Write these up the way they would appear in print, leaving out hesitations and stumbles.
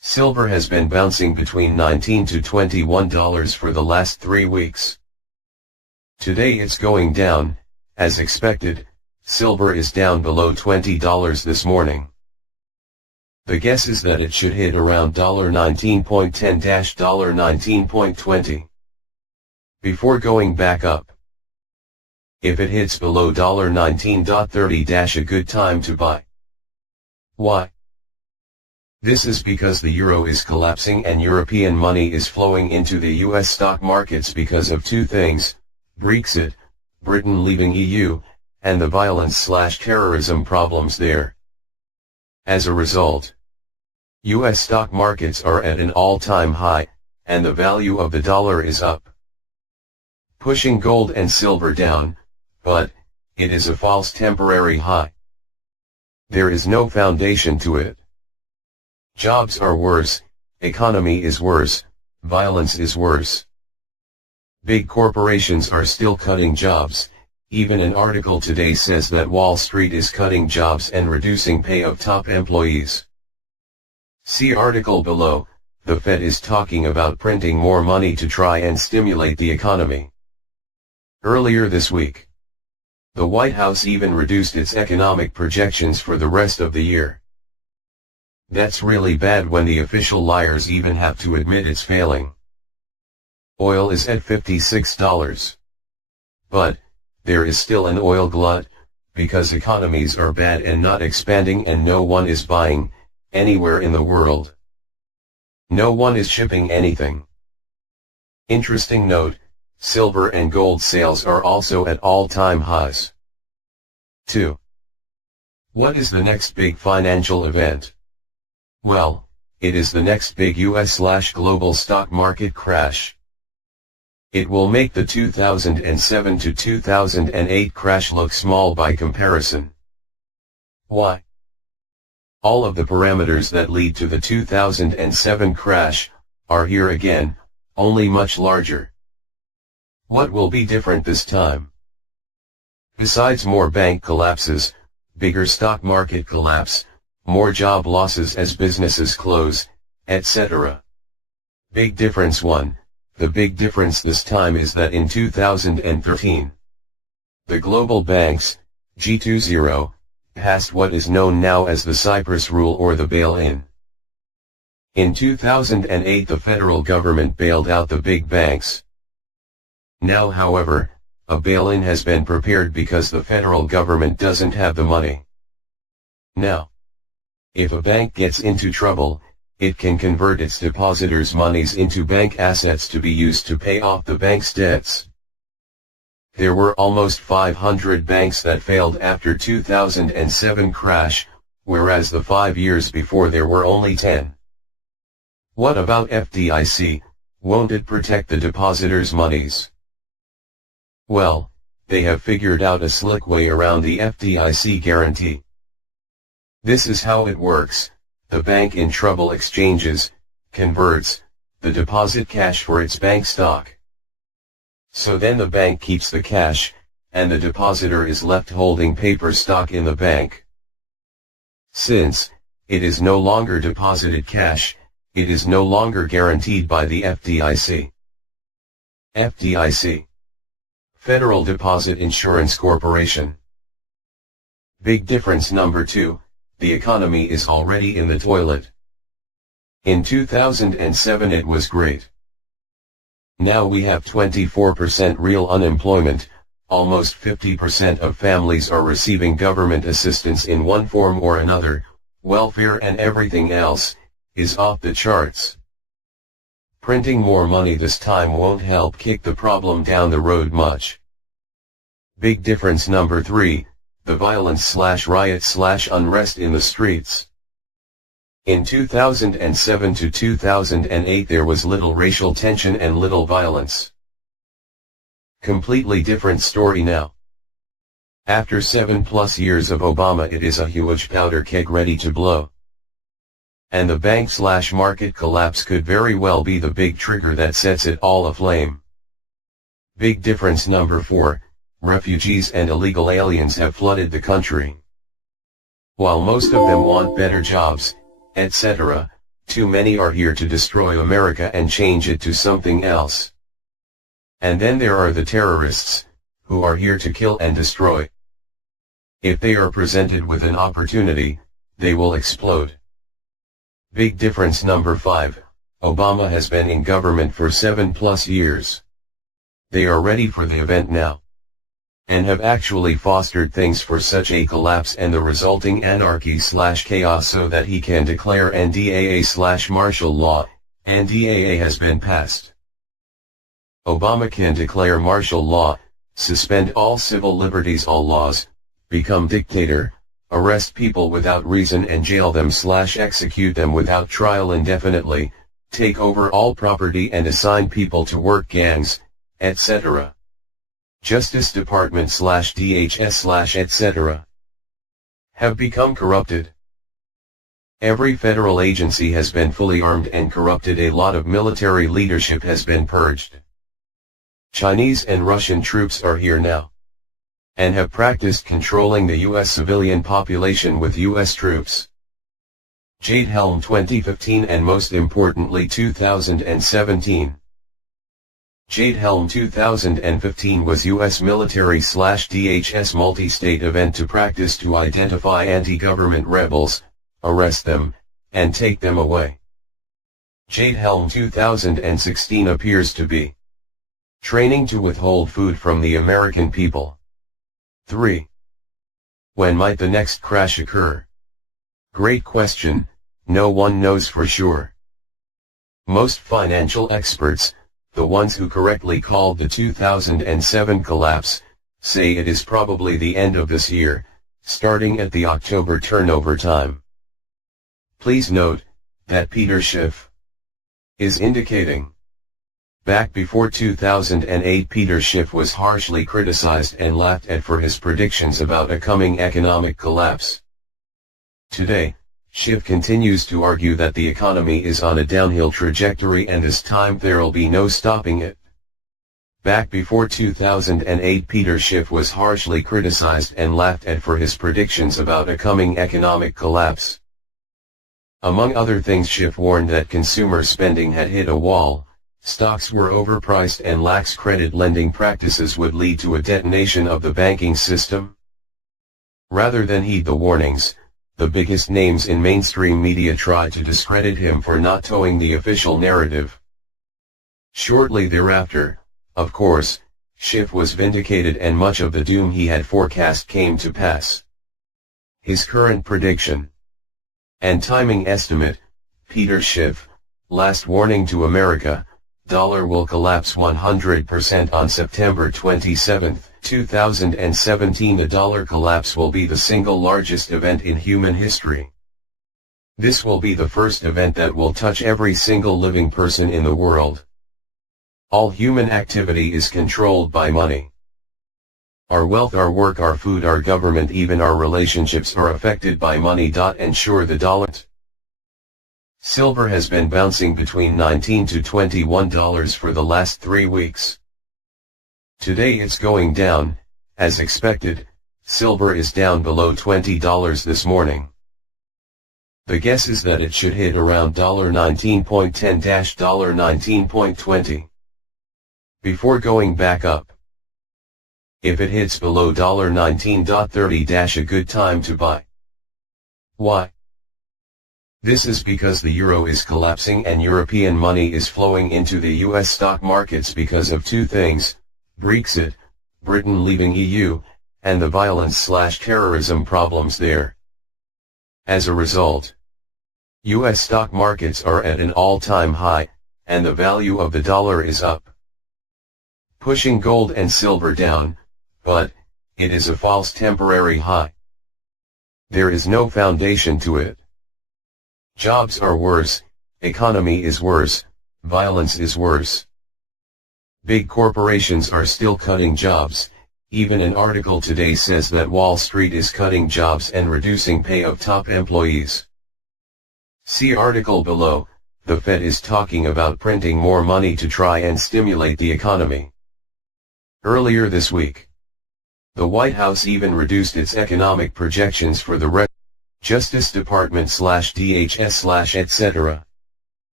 Silver has been bouncing between $19 to $21 for the last 3 weeks. Today it's going down, as expected. Silver is down below $20 this morning. The guess is that it should hit around $19.10–$19.20 before going back up. If it hits below $19.30, a good time to buy. Why? This is because the euro is collapsing and European money is flowing into the US stock markets because of two things: Brexit, Britain leaving EU, and the violence/terrorism problems there. As a result, US stock markets are at an all-time high, and the value of the dollar is up, pushing gold and silver down, but it is a false temporary high. There is no foundation to it. Jobs are worse, economy is worse, violence is worse. Big corporations are still cutting jobs. Even an article today says that Wall Street is cutting jobs and reducing pay of top employees. See article below. The Fed is talking about printing more money to try and stimulate the economy. Earlier this week, the White House even reduced its economic projections for the rest of the year. That's really bad when the official liars even have to admit it's failing. Oil is at $56. But there is still an oil glut, because economies are bad and not expanding, and no one is buying anywhere in the world. No one is shipping anything. Interesting note, silver and gold sales are also at all-time highs. 2. What is the next big financial event? Well, it is the next big US/global stock market crash. It will make the 2007 to 2008 crash look small by comparison. Why? All of the parameters that lead to the 2007 crash are here again, only much larger. What will be different this time? Besides more bank collapses, bigger stock market collapse, more job losses as businesses close, etc. Big difference 1. The big difference this time is that in 2013, the global banks, G20, passed what is known now as the Cyprus Rule or the bail-in. In 2008 the federal government bailed out the big banks. Now, however, a bail-in has been prepared because the federal government doesn't have the money. Now, if a bank gets into trouble, it can convert its depositors' monies into bank assets to be used to pay off the bank's debts. There were almost 500 banks that failed after 2007 crash, whereas the 5 years before there were only 10. What about FDIC? Won't it protect the depositors' monies? Well, they have figured out a slick way around the FDIC guarantee. This is how it works. The bank in trouble exchanges, converts, the deposit cash for its bank stock. So then the bank keeps the cash, and the depositor is left holding paper stock in the bank. Since it is no longer deposited cash, it is no longer guaranteed by the FDIC. FDIC. Federal Deposit Insurance Corporation. Big difference number 2. The economy is already in the toilet. In 2007 it was great. Now we have 24% real unemployment, almost 50% of families are receiving government assistance in one form or another, welfare and everything else is off the charts. Printing more money this time won't help kick the problem down the road much. Big difference number 3. The violence/riot/unrest in the streets. In 2007 to 2008 there was little racial tension and little violence. Completely different story now. After 7+ years of Obama it is a huge powder keg ready to blow. And the bank/market collapse could very well be the big trigger that sets it all aflame. Big difference number 4. Refugees and illegal aliens have flooded the country. While most of them want better jobs, etc., Too many are here to destroy America and change it to something else. And then there are the terrorists, who are here to kill and destroy. If they are presented with an opportunity, they will explode. Big difference number 5, Obama has been in government for 7+ years. They are ready for the event now. And have actually fostered things for such a collapse and the resulting anarchy/chaos so that he can declare NDAA/martial law. NDAA has been passed. Obama can declare martial law, suspend all civil liberties, all laws, become dictator, arrest people without reason and jail them/execute them without trial indefinitely, take over all property and assign people to work gangs, etc. Justice Department/DHS/etc. have become corrupted. Every federal agency has been fully armed and corrupted. A lot of military leadership has been purged. Chinese and Russian troops are here now, and have practiced controlling the U.S. civilian population with U.S. troops. Jade Helm 2015 and most importantly 2017. Jade Helm 2015 was U.S. military/DHS multi-state event to practice to identify anti-government rebels, arrest them, and take them away. Jade Helm 2016 appears to be training to withhold food from the American people. 3. When might the next crash occur? Great question, no one knows for sure. Most financial experts, the ones who correctly called the 2007 collapse, say it is probably the end of this year, starting at the October turnover time. Please note, that Peter Schiff is indicating. Back before 2008, Peter Schiff was harshly criticized and laughed at for his predictions about a coming economic collapse. Today, Schiff continues to argue that the economy is on a downhill trajectory and this time there'll be no stopping it. Back before 2008, Peter Schiff was harshly criticized and laughed at for his predictions about a coming economic collapse. Among other things, Schiff warned that consumer spending had hit a wall, stocks were overpriced and lax credit lending practices would lead to a detonation of the banking system. Rather than heed the warnings, the biggest names in mainstream media tried to discredit him for not towing the official narrative. Shortly thereafter, of course, Schiff was vindicated and much of the doom he had forecast came to pass. His current prediction and timing estimate, Peter Schiff, last warning to America, dollar will collapse 100% on September 27, 2017. The dollar collapse will be the single largest event in human history. This will be the first event that will touch every single living person in the world. All human activity is controlled by money. Our wealth, our work, our food, our government, even our relationships are affected by money. Ensure the dollar. Silver has been bouncing between $19 to $21 for the last 3 weeks. Today it's going down, as expected. Silver is down below $20 this morning. The guess is that it should hit around $19.10 to $19.20 before going back up. If it hits below $19.30, a good time to buy. Why? This is because the euro is collapsing and European money is flowing into the US stock markets because of 2 things, Brexit, Britain leaving EU, and the violence/terrorism problems there. As a result, US stock markets are at an all-time high, and the value of the dollar is up, pushing gold and silver down, but it is a false temporary high. There is no foundation to it. Jobs are worse, economy is worse, violence is worse. Big corporations are still cutting jobs. Even an article today says that Wall Street is cutting jobs and reducing pay of top employees. See article below. The Fed is talking about printing more money to try and stimulate the economy. Earlier this week, the White House even reduced its economic projections for the Justice Department/DHS/etc.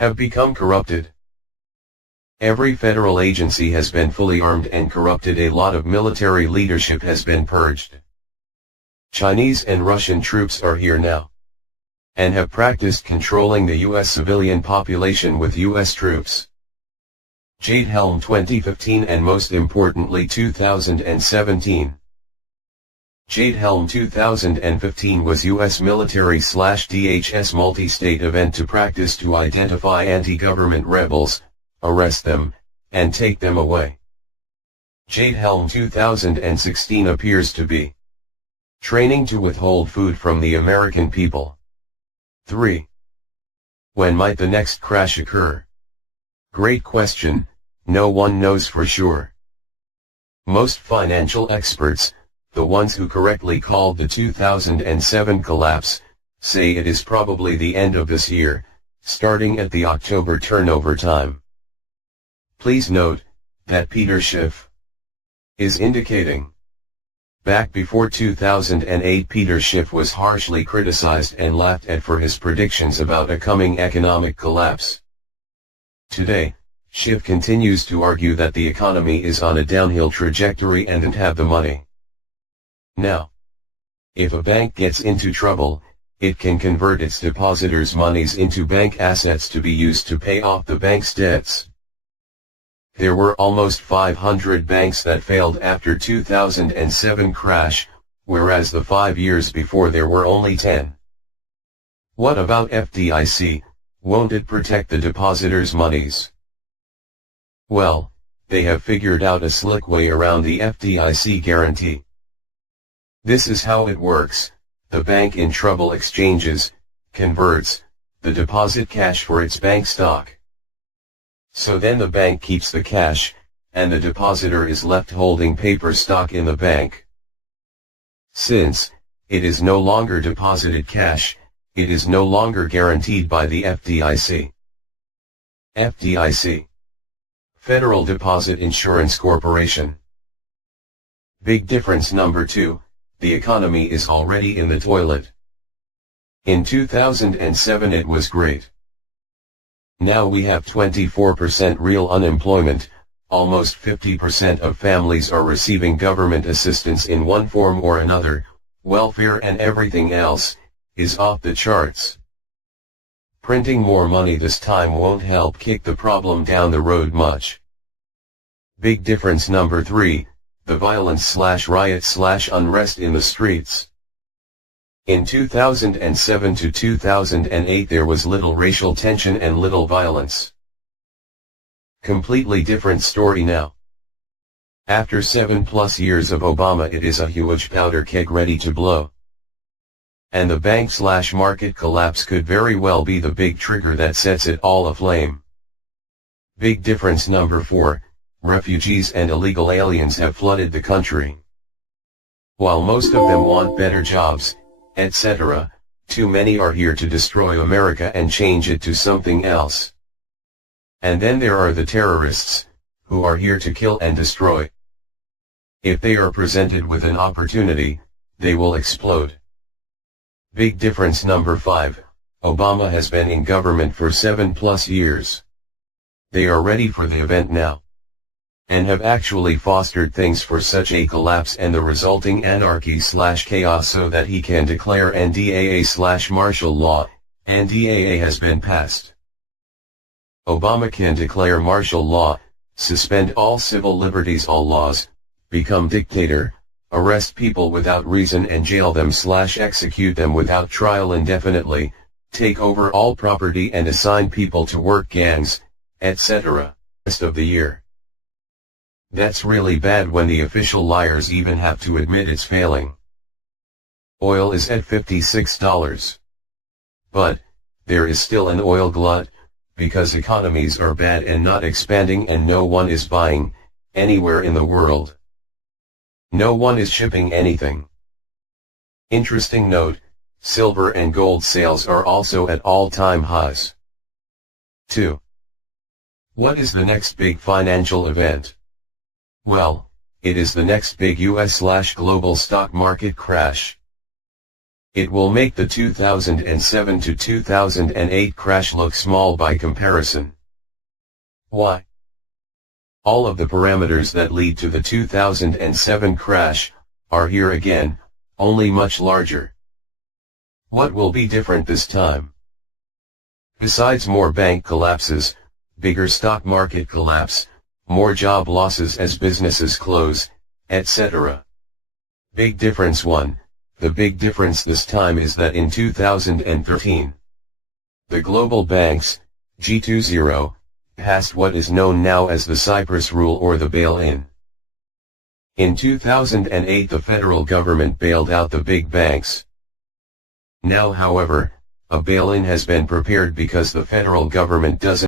have become corrupted. Every federal agency has been fully armed and corrupted. A lot of military leadership has been purged. Chinese and Russian troops are here now, and have practiced controlling the U.S. civilian population with U.S. troops. Jade Helm 2015 and most importantly 2017. Jade Helm 2015 was U.S. military/DHS multi-state event to practice to identify anti-government rebels, arrest them, and take them away. Jade Helm 2016 appears to be training to withhold food from the American people. 3. When might the next crash occur? Great question, no one knows for sure. Most financial experts, the ones who correctly called the 2007 collapse, say it is probably the end of this year, starting at the October turnover time. Please note that Peter Schiff is indicating. Back before 2008, Peter Schiff was harshly criticized and laughed at for his predictions about a coming economic collapse. Today, Schiff continues to argue that the economy is on a downhill trajectory and don't have the money. Now, if a bank gets into trouble, it can convert its depositors' monies into bank assets to be used to pay off the bank's debts. There were almost 500 banks that failed after 2007 crash, whereas the 5 years before there were only 10. What about FDIC, won't it protect the depositors' monies? Well, they have figured out a slick way around the FDIC guarantee. This is how it works: the bank in trouble exchanges, converts, the deposit cash for its bank stock. So then the bank keeps the cash, and the depositor is left holding paper stock in the bank. Since it is no longer deposited cash, it is no longer guaranteed by the FDIC. FDIC. Federal Deposit Insurance Corporation. Big difference number 2. The economy is already in the toilet. In 2007 it was great. Now we have 24% real unemployment, almost 50% of families are receiving government assistance in one form or another, welfare and everything else is off the charts. Printing more money this time won't help kick the problem down the road much. Big difference number 3. The violence/riot/unrest in the streets. In 2007 to 2008 there was little racial tension and little violence. Completely different story now. After 7+ years of Obama, it is a huge powder keg ready to blow. And the bank/market collapse could very well be the big trigger that sets it all aflame. Big difference number 4. Refugees and illegal aliens have flooded the country. While most of them want better jobs, etc., too many are here to destroy America and change it to something else. And then there are the terrorists, who are here to kill and destroy. If they are presented with an opportunity, they will explode. Big difference number 5. Obama has been in government for 7+ years. They are ready for the event now, and have actually fostered things for such a collapse and the resulting anarchy/chaos so that he can declare NDAA/martial law. NDAA has been passed. Obama can declare martial law, suspend all civil liberties, all laws, become dictator, arrest people without reason and jail them/execute them without trial indefinitely, take over all property and assign people to work gangs, etc. Rest of the year. That's really bad when the official liars even have to admit it's failing. Oil is at $56. But there is still an oil glut, because economies are bad and not expanding and no one is buying, anywhere in the world. No one is shipping anything. Interesting note, silver and gold sales are also at all-time highs. 2. What is the next big financial event? Well, it is the next big US/global stock market crash. It will make the 2007 to 2008 crash look small by comparison. Why? All of the parameters that lead to the 2007 crash are here again, only much larger. What will be different this time? Besides more bank collapses, bigger stock market collapse, more job losses as businesses close, etc. Big difference 1. The big difference this time is that in 2013, the global banks, G20, passed what is known now as the Cyprus Rule or the bail-in. In 2008 the federal government bailed out the big banks. Now however, a bail-in has been prepared because the federal government doesn't